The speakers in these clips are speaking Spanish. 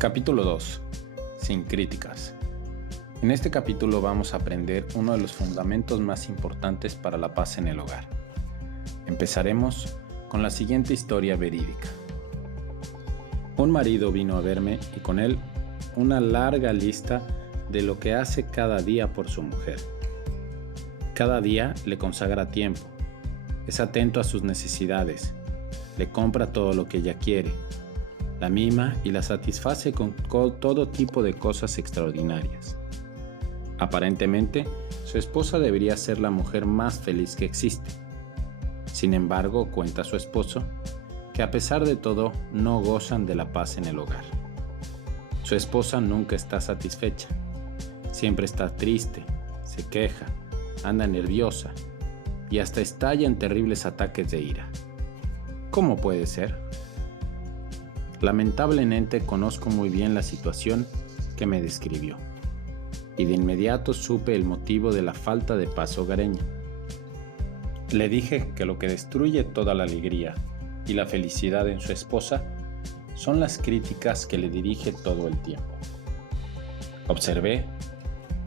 Capítulo 2. Sin críticas. En este capítulo vamos a aprender uno de los fundamentos más importantes para la paz en el hogar. Empezaremos con la siguiente historia verídica. Un marido vino a verme y con él una larga lista de lo que hace cada día por su mujer. Cada día le consagra tiempo, es atento a sus necesidades, le compra todo lo que ella quiere, la mima y la satisface con todo tipo de cosas extraordinarias. Aparentemente, su esposa debería ser la mujer más feliz que existe. Sin embargo, cuenta su esposo que a pesar de todo no gozan de la paz en el hogar. Su esposa nunca está satisfecha, siempre está triste, se queja, anda nerviosa y hasta estalla en terribles ataques de ira. ¿Cómo puede ser? Lamentablemente conozco muy bien la situación que me describió y de inmediato supe el motivo de la falta de paz hogareña. Le dije que lo que destruye toda la alegría y la felicidad en su esposa son las críticas que le dirige todo el tiempo. Observé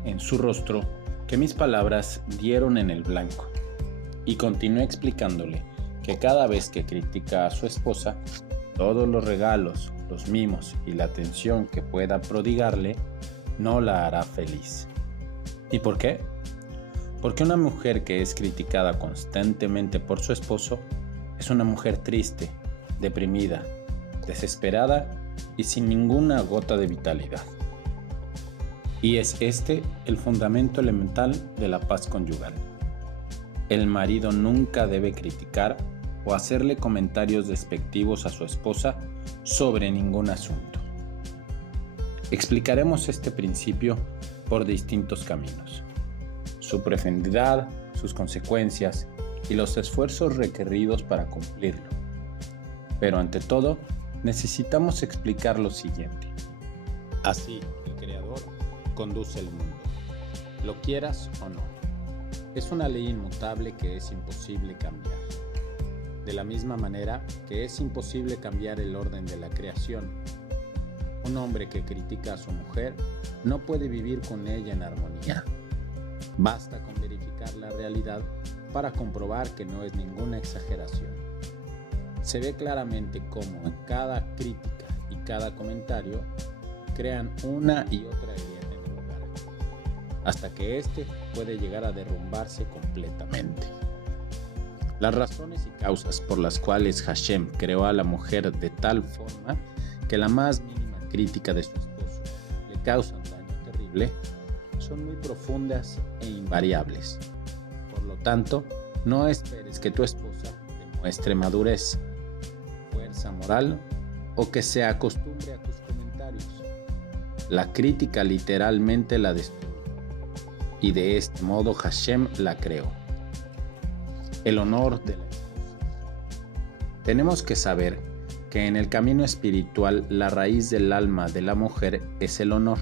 en su rostro que mis palabras dieron en el blanco y continué explicándole que cada vez que critica a su esposa, todos los regalos, los mimos y la atención que pueda prodigarle no la hará feliz. ¿Y por qué? Porque una mujer que es criticada constantemente por su esposo es una mujer triste, deprimida, desesperada y sin ninguna gota de vitalidad. Y es este el fundamento elemental de la paz conyugal. El marido nunca debe criticar o hacerle comentarios despectivos a su esposa sobre ningún asunto. Explicaremos este principio por distintos caminos, su profundidad, sus consecuencias y los esfuerzos requeridos para cumplirlo. Pero ante todo, necesitamos explicar lo siguiente. Así, el Creador conduce el mundo, lo quieras o no. Es una ley inmutable que es imposible cambiar. De la misma manera que es imposible cambiar el orden de la creación. Un hombre que critica a su mujer no puede vivir con ella en armonía. Basta con verificar la realidad para comprobar que no es ninguna exageración. Se ve claramente cómo en cada crítica y cada comentario crean una y otra grieta en el hogar, hasta que éste puede llegar a derrumbarse completamente. Las razones y causas por las cuales Hashem creó a la mujer de tal forma que la más mínima crítica de su esposo le causa un daño terrible son muy profundas e invariables. Por lo tanto, no esperes que tu esposa demuestre madurez, fuerza moral o que se acostumbre a tus comentarios. La crítica literalmente la destruye y de este modo Hashem la creó. El honor de la esposa. Tenemos que saber que en el camino espiritual la raíz del alma de la mujer es el honor.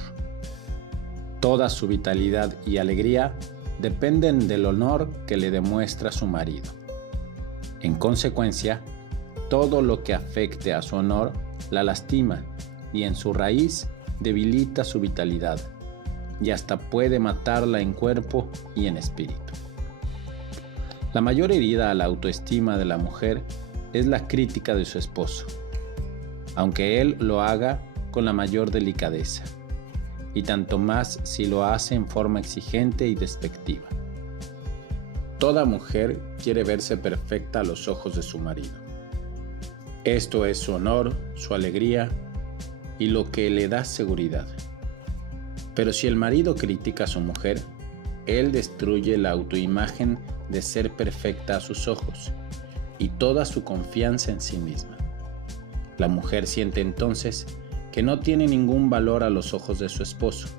Toda su vitalidad y alegría dependen del honor que le demuestra su marido. En consecuencia, todo lo que afecte a su honor la lastima y en su raíz debilita su vitalidad y hasta puede matarla en cuerpo y en espíritu. La mayor herida a la autoestima de la mujer es la crítica de su esposo, aunque él lo haga con la mayor delicadeza, y tanto más si lo hace en forma exigente y despectiva. Toda mujer quiere verse perfecta a los ojos de su marido. Esto es su honor, su alegría y lo que le da seguridad. Pero si el marido critica a su mujer, él destruye la autoimagen de ser perfecta a sus ojos y toda su confianza en sí misma. La mujer siente entonces que no tiene ningún valor a los ojos de su esposo,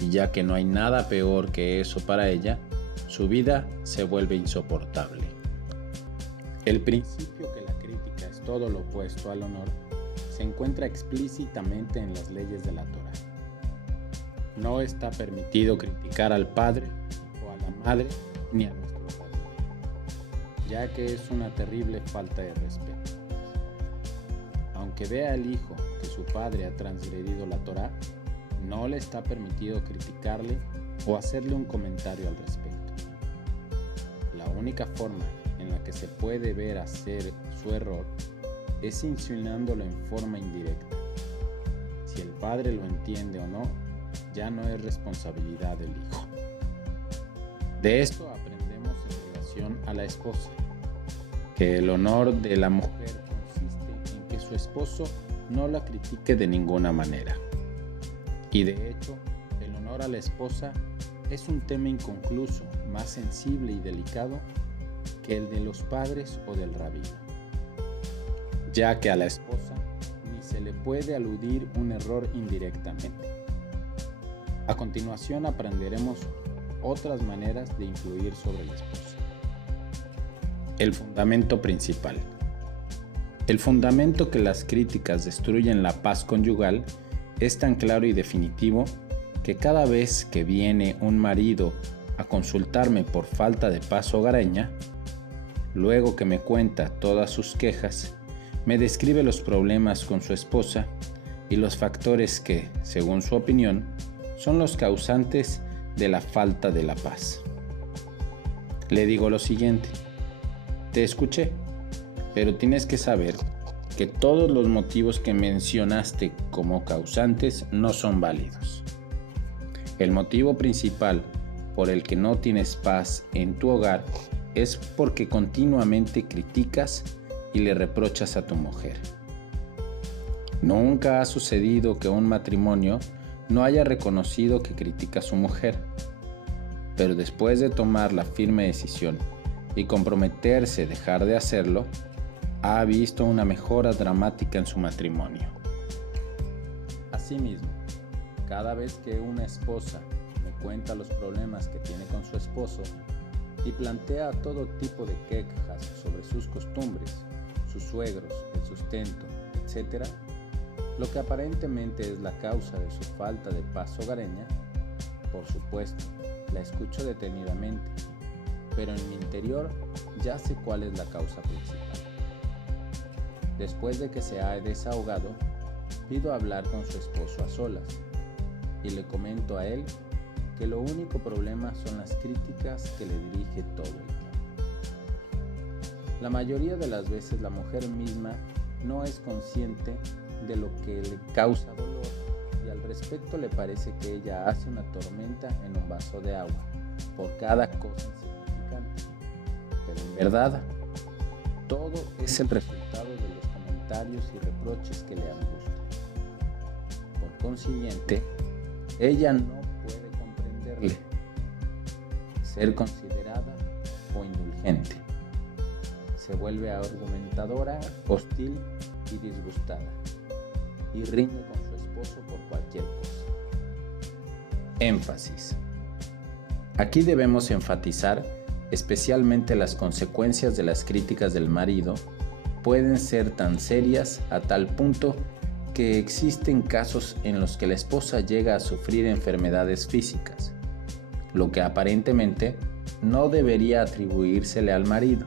y ya que no hay nada peor que eso para ella, su vida se vuelve insoportable. El principio que la crítica es todo lo opuesto al honor se encuentra explícitamente en las leyes de la Torá. No está permitido criticar al padre o a la madre ni a nuestro padre, ya que es una terrible falta de respeto. Aunque vea al hijo que su padre ha transgredido la Torá, no le está permitido criticarle o hacerle un comentario al respecto. La única forma en la que se puede ver hacer su error es insinuándolo en forma indirecta. Si el padre lo entiende o no, ya no es responsabilidad del hijo. De esto aprendemos en relación a la esposa, que el honor de la mujer consiste en que su esposo no la critique de ninguna manera. Y de hecho, el honor a la esposa es un tema inconcluso, más sensible y delicado que el de los padres o del rabino, ya que a la esposa ni se le puede aludir un error indirectamente. A continuación aprenderemos otras maneras de influir sobre la esposa. El fundamento principal. El fundamento que las críticas destruyen la paz conyugal es tan claro y definitivo que cada vez que viene un marido a consultarme por falta de paz hogareña, luego que me cuenta todas sus quejas, me describe los problemas con su esposa y los factores que, según su opinión, son los causantes de la falta de la paz. Le digo lo siguiente: te escuché, pero tienes que saber que todos los motivos que mencionaste como causantes no son válidos. El motivo principal por el que no tienes paz en tu hogar es porque continuamente criticas y le reprochas a tu mujer. Nunca ha sucedido que un matrimonio no haya reconocido que critica a su mujer, pero después de tomar la firme decisión y comprometerse a dejar de hacerlo, ha visto una mejora dramática en su matrimonio. Asimismo, cada vez que una esposa me cuenta los problemas que tiene con su esposo y plantea todo tipo de quejas sobre sus costumbres, sus suegros, el sustento, etc., lo que aparentemente es la causa de su falta de paz hogareña, por supuesto, la escucho detenidamente, pero en mi interior ya sé cuál es la causa principal. Después de que se ha desahogado, pido hablar con su esposo a solas y le comento a él que lo único problema son las críticas que le dirige todo el tiempo. La mayoría de las veces la mujer misma no es consciente de lo que le causa dolor y al respecto le parece que ella hace una tormenta en un vaso de agua por cada cosa insignificante. Pero en verdad, todo es el resultado de los comentarios y reproches que le angustan. Por consiguiente, ella no puede comprenderle, ser considerada o indulgente. Se vuelve argumentadora, hostil y disgustada, y rinde con su esposo por cualquier cosa. Énfasis. Aquí debemos enfatizar especialmente las consecuencias de las críticas del marido pueden ser tan serias a tal punto que existen casos en los que la esposa llega a sufrir enfermedades físicas, lo que aparentemente no debería atribuírsele al marido,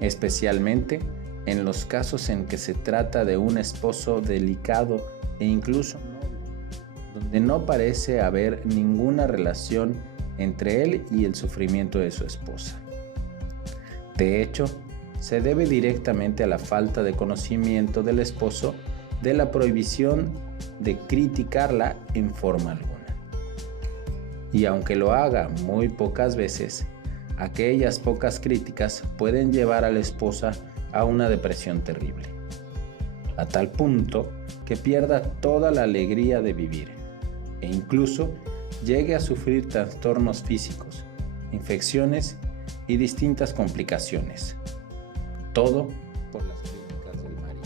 especialmente en los casos en que se trata de un esposo delicado e incluso noble, donde no parece haber ninguna relación entre él y el sufrimiento de su esposa. De hecho, se debe directamente a la falta de conocimiento del esposo de la prohibición de criticarla en forma alguna. Y aunque lo haga muy pocas veces, aquellas pocas críticas pueden llevar a la esposa a una depresión terrible, a tal punto que pierda toda la alegría de vivir e incluso llegue a sufrir trastornos físicos, infecciones y distintas complicaciones. Todo por las críticas del marido.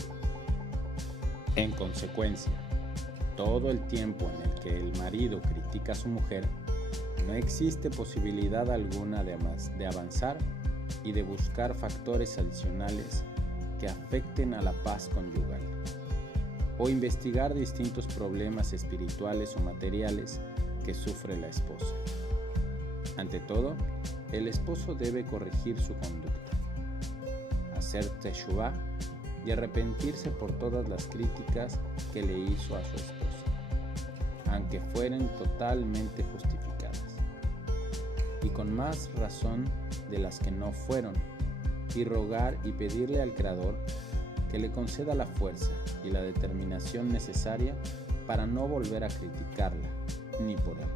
En consecuencia, todo el tiempo en el que el marido critica a su mujer, no existe posibilidad alguna de avanzar y de buscar factores adicionales que afecten a la paz conyugal, o investigar distintos problemas espirituales o materiales que sufre la esposa. Ante todo, el esposo debe corregir su conducta, hacer teshuvá y arrepentirse por todas las críticas que le hizo a su esposa, aunque fueran totalmente justificadas, y con más razón de las que no fueron, y rogar y pedirle al Creador que le conceda la fuerza y la determinación necesaria para no volver a criticarla, ni por error.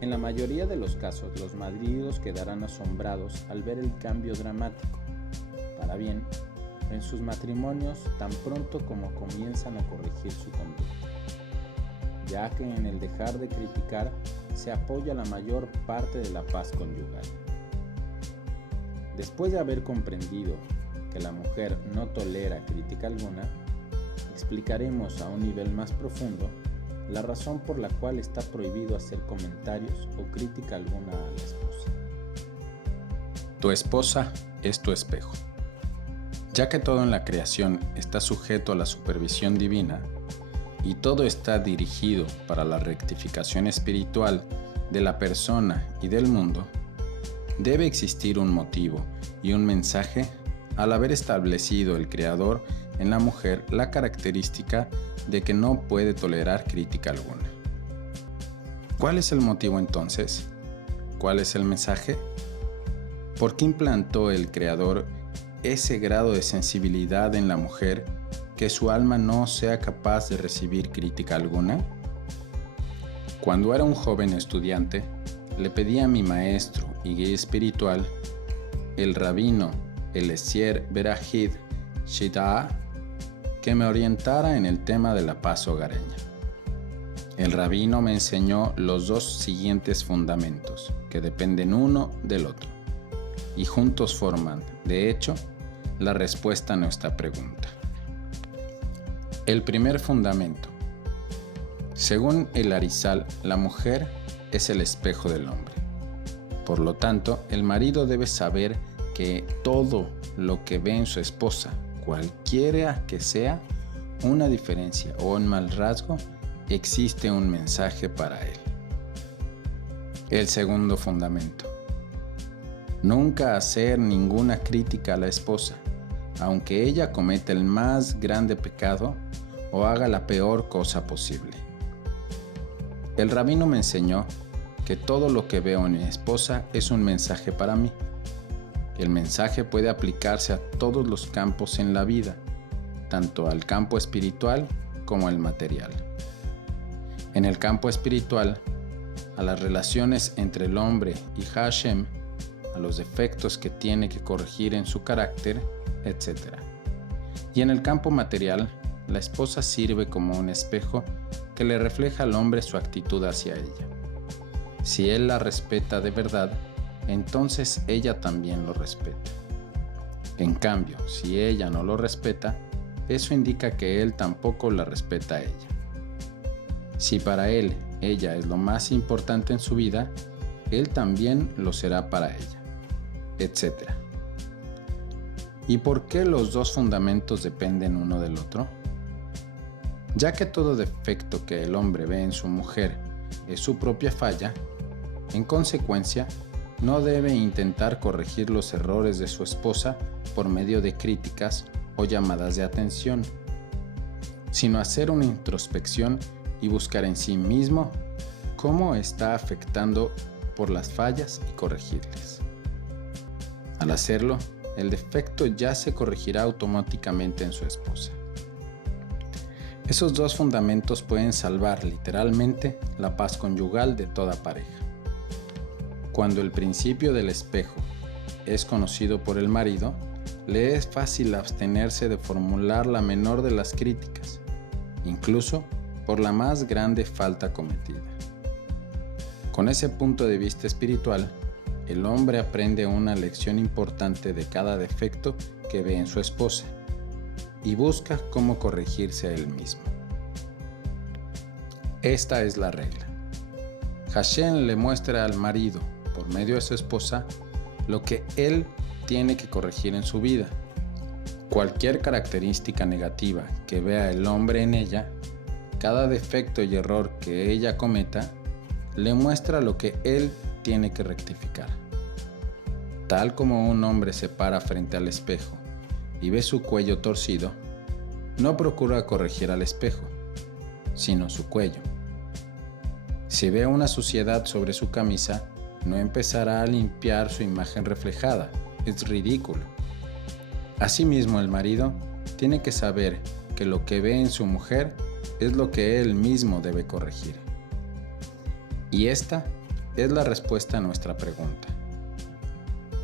En la mayoría de los casos, los maridos quedarán asombrados al ver el cambio dramático, para bien, en sus matrimonios tan pronto como comienzan a corregir su conducta, ya que en el dejar de criticar se apoya la mayor parte de la paz conyugal. Después de haber comprendido que la mujer no tolera crítica alguna, explicaremos a un nivel más profundo la razón por la cual está prohibido hacer comentarios o crítica alguna a la esposa. Tu esposa es tu espejo. Ya que todo en la creación está sujeto a la supervisión divina y todo está dirigido para la rectificación espiritual de la persona y del mundo, debe existir un motivo y un mensaje al haber establecido el Creador en la mujer la característica de que no puede tolerar crítica alguna. ¿Cuál es el motivo entonces? ¿Cuál es el mensaje? ¿Por qué implantó el Creador ese grado de sensibilidad en la mujer que su alma no sea capaz de recibir crítica alguna? Cuando era un joven estudiante, le pedí a mi maestro y guía espiritual, el rabino Eliezer Berahid Shida, que me orientara en el tema de la paz hogareña. El rabino me enseñó los dos siguientes fundamentos, que dependen uno del otro, y juntos forman, de hecho, la respuesta a nuestra pregunta. El primer fundamento. Según el Arizal, la mujer es el espejo del hombre. Por lo tanto, el marido debe saber que todo lo que ve en su esposa, cualquiera que sea una diferencia o un mal rasgo, existe un mensaje para él. El segundo fundamento. Nunca hacer ninguna crítica a la esposa, aunque ella cometa el más grande pecado o haga la peor cosa posible. El rabino me enseñó que todo lo que veo en mi esposa es un mensaje para mí. El mensaje puede aplicarse a todos los campos en la vida, tanto al campo espiritual como al material. En el campo espiritual, a las relaciones entre el hombre y Hashem, a los defectos que tiene que corregir en su carácter, etc. Y en el campo material, la esposa sirve como un espejo que le refleja al hombre su actitud hacia ella. Si él la respeta de verdad, entonces ella también lo respeta. En cambio, si ella no lo respeta, eso indica que él tampoco la respeta a ella. Si para él ella es lo más importante en su vida, él también lo será para ella, etc. ¿Y por qué los dos fundamentos dependen uno del otro? Ya que todo defecto que el hombre ve en su mujer es su propia falla, en consecuencia, no debe intentar corregir los errores de su esposa por medio de críticas o llamadas de atención, sino hacer una introspección y buscar en sí mismo cómo está afectando por las fallas y corregirles. Al hacerlo, el defecto ya se corregirá automáticamente en su esposa. Esos dos fundamentos pueden salvar literalmente la paz conyugal de toda pareja. Cuando el principio del espejo es conocido por el marido, le es fácil abstenerse de formular la menor de las críticas, incluso por la más grande falta cometida. Con ese punto de vista espiritual, el hombre aprende una lección importante de cada defecto que ve en su esposa y busca cómo corregirse a él mismo. Esta es la regla. Hashem le muestra al marido, por medio de su esposa, lo que él tiene que corregir en su vida. Cualquier característica negativa que vea el hombre en ella, cada defecto y error que ella cometa, le muestra lo que él tiene que rectificar. Tal como un hombre se para frente al espejo y ve su cuello torcido, no procura corregir al espejo, sino su cuello. Si ve una suciedad sobre su camisa, no empezará a limpiar su imagen reflejada. Es ridículo. Asimismo, el marido tiene que saber que lo que ve en su mujer es lo que él mismo debe corregir. Y esta es la respuesta a nuestra pregunta.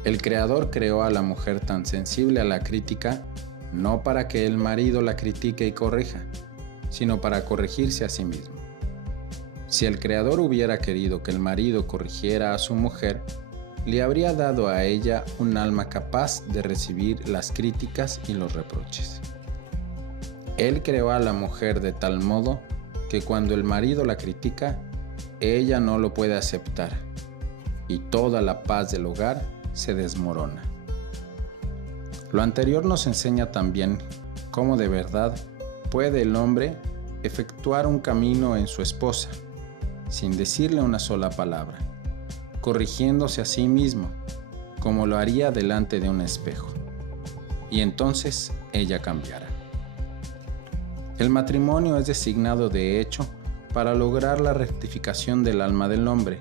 El Creador creó a la mujer tan sensible a la crítica no para que el marido la critique y corrija, sino para corregirse a sí mismo. Si el Creador hubiera querido que el marido corrigiera a su mujer, le habría dado a ella un alma capaz de recibir las críticas y los reproches. Él creó a la mujer de tal modo que cuando el marido la critica, ella no lo puede aceptar y toda la paz del hogar se desmorona. Lo anterior nos enseña también cómo de verdad puede el hombre efectuar un camino en su esposa, sin decirle una sola palabra, corrigiéndose a sí mismo, como lo haría delante de un espejo. Y entonces ella cambiará. El matrimonio es designado de hecho para lograr la rectificación del alma del hombre,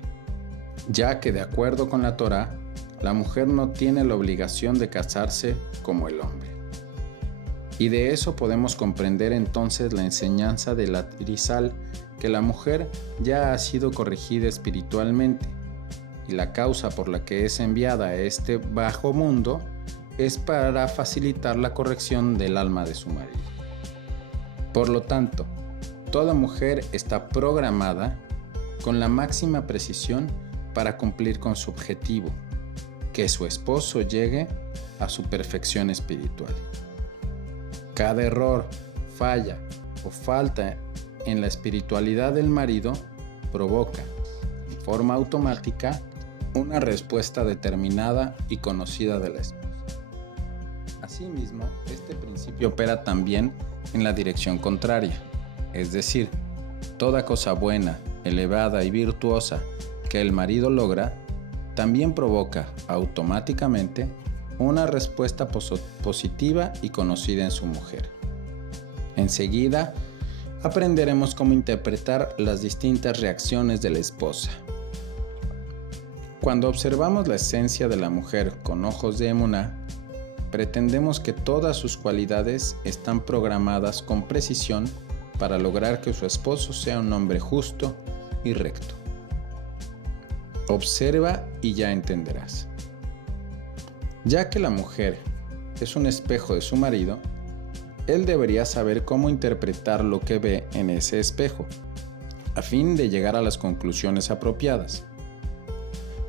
ya que de acuerdo con la Torá, la mujer no tiene la obligación de casarse como el hombre. Y de eso podemos comprender entonces la enseñanza de la Arizal, que la mujer ya ha sido corregida espiritualmente, y la causa por la que es enviada a este bajo mundo es para facilitar la corrección del alma de su marido. Por lo tanto, toda mujer está programada con la máxima precisión para cumplir con su objetivo, que su esposo llegue a su perfección espiritual. Cada error, falla o falta en la espiritualidad del marido provoca, de forma automática, una respuesta determinada y conocida de la esposa. Asimismo, este principio opera también en la dirección contraria, es decir, toda cosa buena, elevada y virtuosa que el marido logra, también provoca automáticamente una respuesta positiva y conocida en su mujer. Enseguida, aprenderemos cómo interpretar las distintas reacciones de la esposa. Cuando observamos la esencia de la mujer con ojos de emuná, pretendemos que todas sus cualidades están programadas con precisión para lograr que su esposo sea un hombre justo y recto. Observa y ya entenderás. Ya que la mujer es un espejo de su marido, él debería saber cómo interpretar lo que ve en ese espejo, a fin de llegar a las conclusiones apropiadas.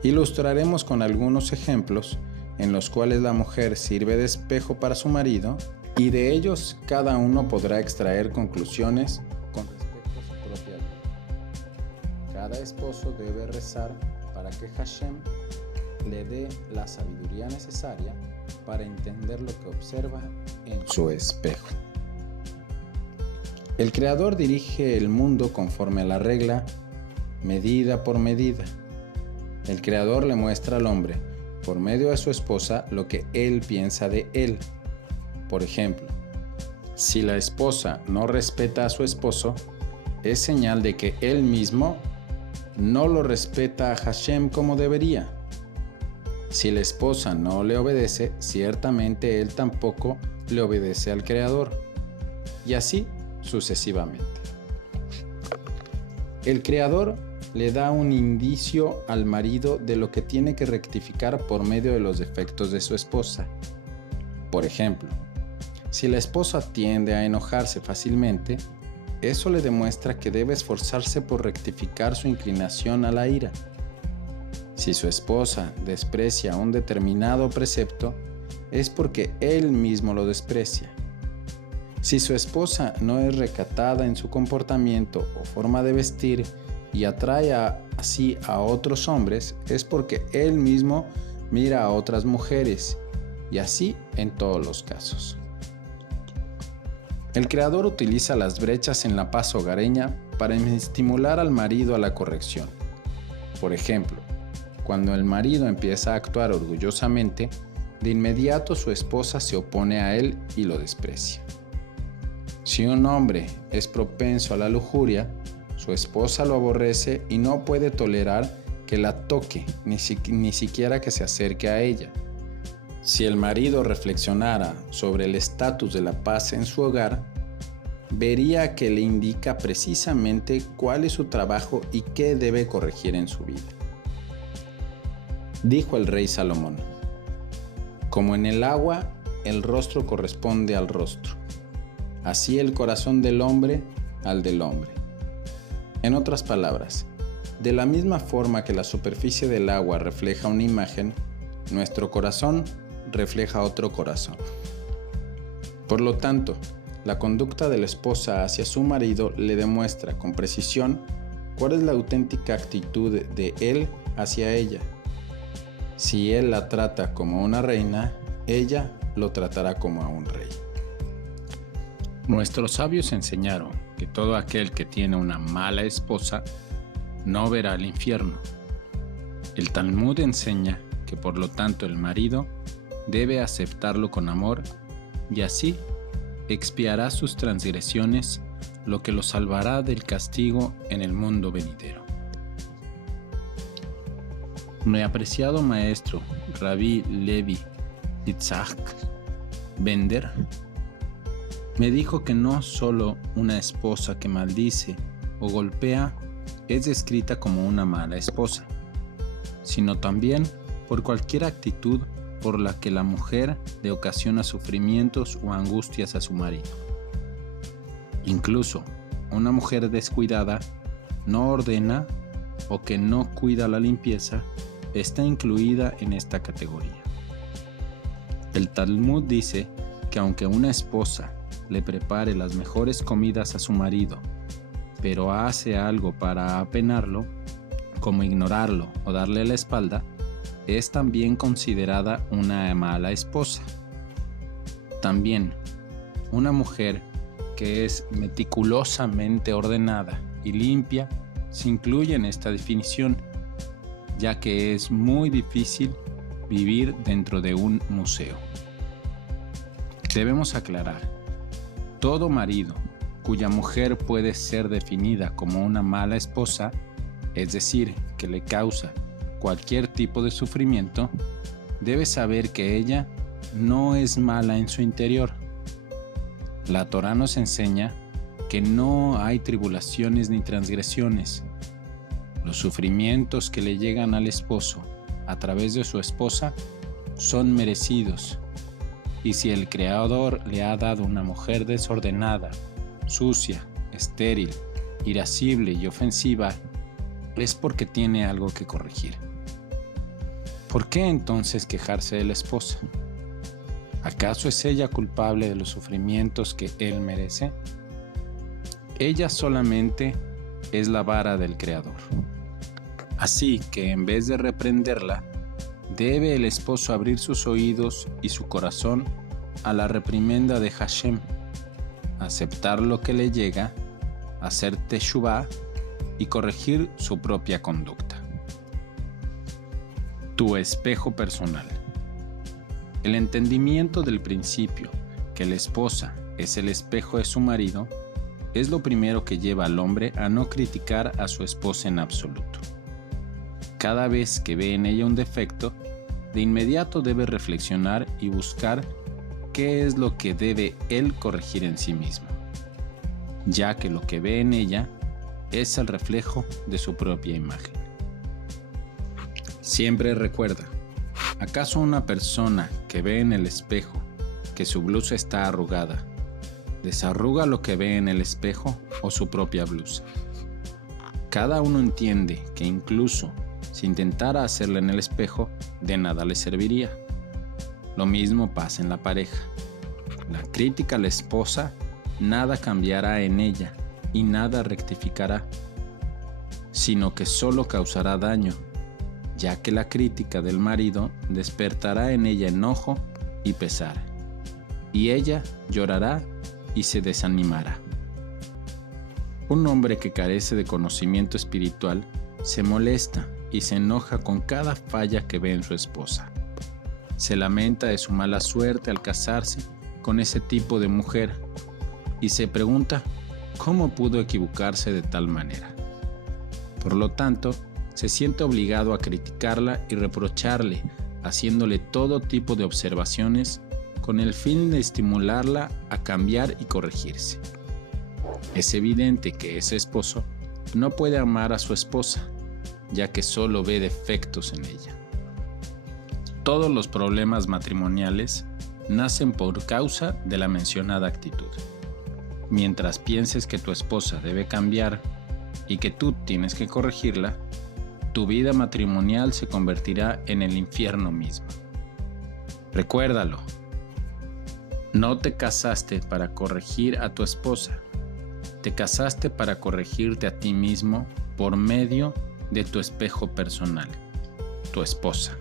Ilustraremos con algunos ejemplos en los cuales la mujer sirve de espejo para su marido, y de ellos cada uno podrá extraer conclusiones con respecto a su propia vida. Cada esposo debe rezar para que Hashem le dé la sabiduría necesaria para entender lo que observa en su espejo. El Creador dirige el mundo conforme a la regla medida por medida. El Creador le muestra al hombre, por medio de su esposa, lo que él piensa de él. Por ejemplo, si la esposa no respeta a su esposo, es señal de que él mismo no lo respeta a Hashem como debería. Si la esposa no le obedece, ciertamente él tampoco le obedece al Creador. Y así sucesivamente. El Creador le da un indicio al marido de lo que tiene que rectificar por medio de los defectos de su esposa. Por ejemplo, si la esposa tiende a enojarse fácilmente, eso le demuestra que debe esforzarse por rectificar su inclinación a la ira. Si su esposa desprecia un determinado precepto, es porque él mismo lo desprecia. Si su esposa no es recatada en su comportamiento o forma de vestir y atrae así a otros hombres, es porque él mismo mira a otras mujeres, y así en todos los casos. El Creador utiliza las brechas en la paz hogareña para estimular al marido a la corrección. Por ejemplo, cuando el marido empieza a actuar orgullosamente, de inmediato su esposa se opone a él y lo desprecia. Si un hombre es propenso a la lujuria, su esposa lo aborrece y no puede tolerar que la toque, ni siquiera que se acerque a ella. Si el marido reflexionara sobre el estatus de la paz en su hogar, vería que le indica precisamente cuál es su trabajo y qué debe corregir en su vida. Dijo el rey Salomón: como en el agua, el rostro corresponde al rostro, así el corazón del hombre al del hombre. En otras palabras, de la misma forma que la superficie del agua refleja una imagen, nuestro corazón refleja otro corazón. Por lo tanto, la conducta de la esposa hacia su marido le demuestra con precisión cuál es la auténtica actitud de él hacia ella. Si él la trata como una reina, ella lo tratará como a un rey. Nuestros sabios enseñaron que todo aquel que tiene una mala esposa no verá el infierno. El Talmud enseña que por lo tanto el marido debe aceptarlo con amor y así expiará sus transgresiones, lo que lo salvará del castigo en el mundo venidero. Mi apreciado maestro Rabbi Levi Yitzhak Bender me dijo que no solo una esposa que maldice o golpea es descrita como una mala esposa, sino también por cualquier actitud por la que la mujer le ocasiona sufrimientos o angustias a su marido. Incluso una mujer descuidada, no ordena o que no cuida la limpieza está incluida en esta categoría. El Talmud dice que aunque una esposa le prepare las mejores comidas a su marido, pero hace algo para apenarlo, como ignorarlo o darle la espalda, es también considerada una mala esposa. También, una mujer que es meticulosamente ordenada y limpia se incluye en esta definición, ya que es muy difícil vivir dentro de un museo. Debemos aclarar, todo marido cuya mujer puede ser definida como una mala esposa, es decir, que le causa cualquier tipo de sufrimiento, debe saber que ella no es mala en su interior. La Torá nos enseña que no hay tribulaciones ni transgresiones. Los sufrimientos que le llegan al esposo a través de su esposa son merecidos. Y si el Creador le ha dado una mujer desordenada, sucia, estéril, irascible y ofensiva, es porque tiene algo que corregir. ¿Por qué entonces quejarse de la esposa? ¿Acaso es ella culpable de los sufrimientos que él merece? Ella solamente es la vara del Creador. Así que en vez de reprenderla, debe el esposo abrir sus oídos y su corazón a la reprimenda de Hashem, aceptar lo que le llega, hacer teshuvá y corregir su propia conducta. Tu espejo personal. El entendimiento del principio que la esposa es el espejo de su marido es lo primero que lleva al hombre a no criticar a su esposa en absoluto. Cada vez que ve en ella un defecto, de inmediato debe reflexionar y buscar qué es lo que debe él corregir en sí mismo, ya que lo que ve en ella es el reflejo de su propia imagen. Siempre recuerda, ¿acaso una persona que ve en el espejo que su blusa está arrugada, desarruga lo que ve en el espejo o su propia blusa? Cada uno entiende que incluso si intentara hacerlo en el espejo, de nada le serviría. Lo mismo pasa en la pareja. La crítica a la esposa nada cambiará en ella y nada rectificará, sino que solo causará daño, ya que la crítica del marido despertará en ella enojo y pesar, y ella llorará y se desanimará. Un hombre que carece de conocimiento espiritual se molesta y se enoja con cada falla que ve en su esposa. Se lamenta de su mala suerte al casarse con ese tipo de mujer, y se pregunta cómo pudo equivocarse de tal manera. Por lo tanto, se siente obligado a criticarla y reprocharle, haciéndole todo tipo de observaciones con el fin de estimularla a cambiar y corregirse. Es evidente que ese esposo no puede amar a su esposa, ya que solo ve defectos en ella. Todos los problemas matrimoniales nacen por causa de la mencionada actitud. Mientras pienses que tu esposa debe cambiar y que tú tienes que corregirla, tu vida matrimonial se convertirá en el infierno mismo. Recuérdalo, no te casaste para corregir a tu esposa, te casaste para corregirte a ti mismo por medio de tu espejo personal, tu esposa.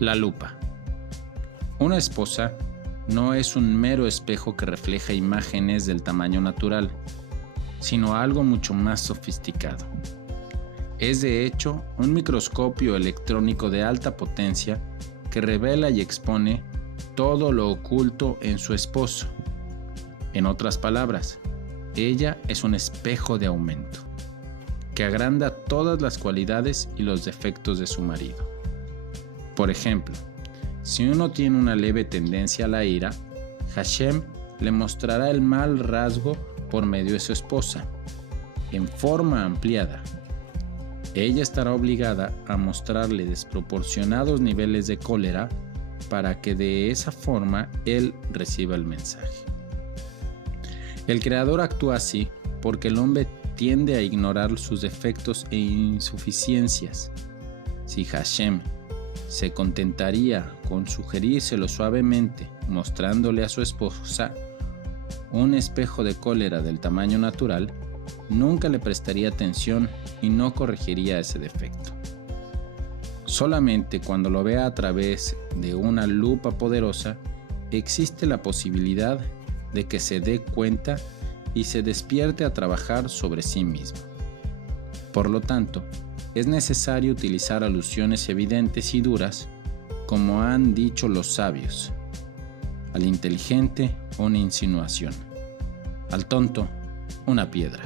La lupa. Una esposa no es un mero espejo que refleja imágenes del tamaño natural, sino algo mucho más sofisticado. Es de hecho un microscopio electrónico de alta potencia que revela y expone todo lo oculto en su esposo. En otras palabras, ella es un espejo de aumento, que agranda todas las cualidades y los defectos de su marido. Por ejemplo, si uno tiene una leve tendencia a la ira, Hashem le mostrará el mal rasgo por medio de su esposa, en forma ampliada. Ella estará obligada a mostrarle desproporcionados niveles de cólera para que de esa forma él reciba el mensaje. El Creador actúa así porque el hombre tiende a ignorar sus defectos e insuficiencias. Si Hashem se contentaría con sugerírselo suavemente, mostrándole a su esposa un espejo de cólera del tamaño natural, nunca le prestaría atención y no corregiría ese defecto. Solamente cuando lo vea a través de una lupa poderosa, existe la posibilidad de que se dé cuenta y se despierte a trabajar sobre sí mismo. Por lo tanto, es necesario utilizar alusiones evidentes y duras, como han dicho los sabios. Al inteligente, una insinuación. Al tonto, una piedra.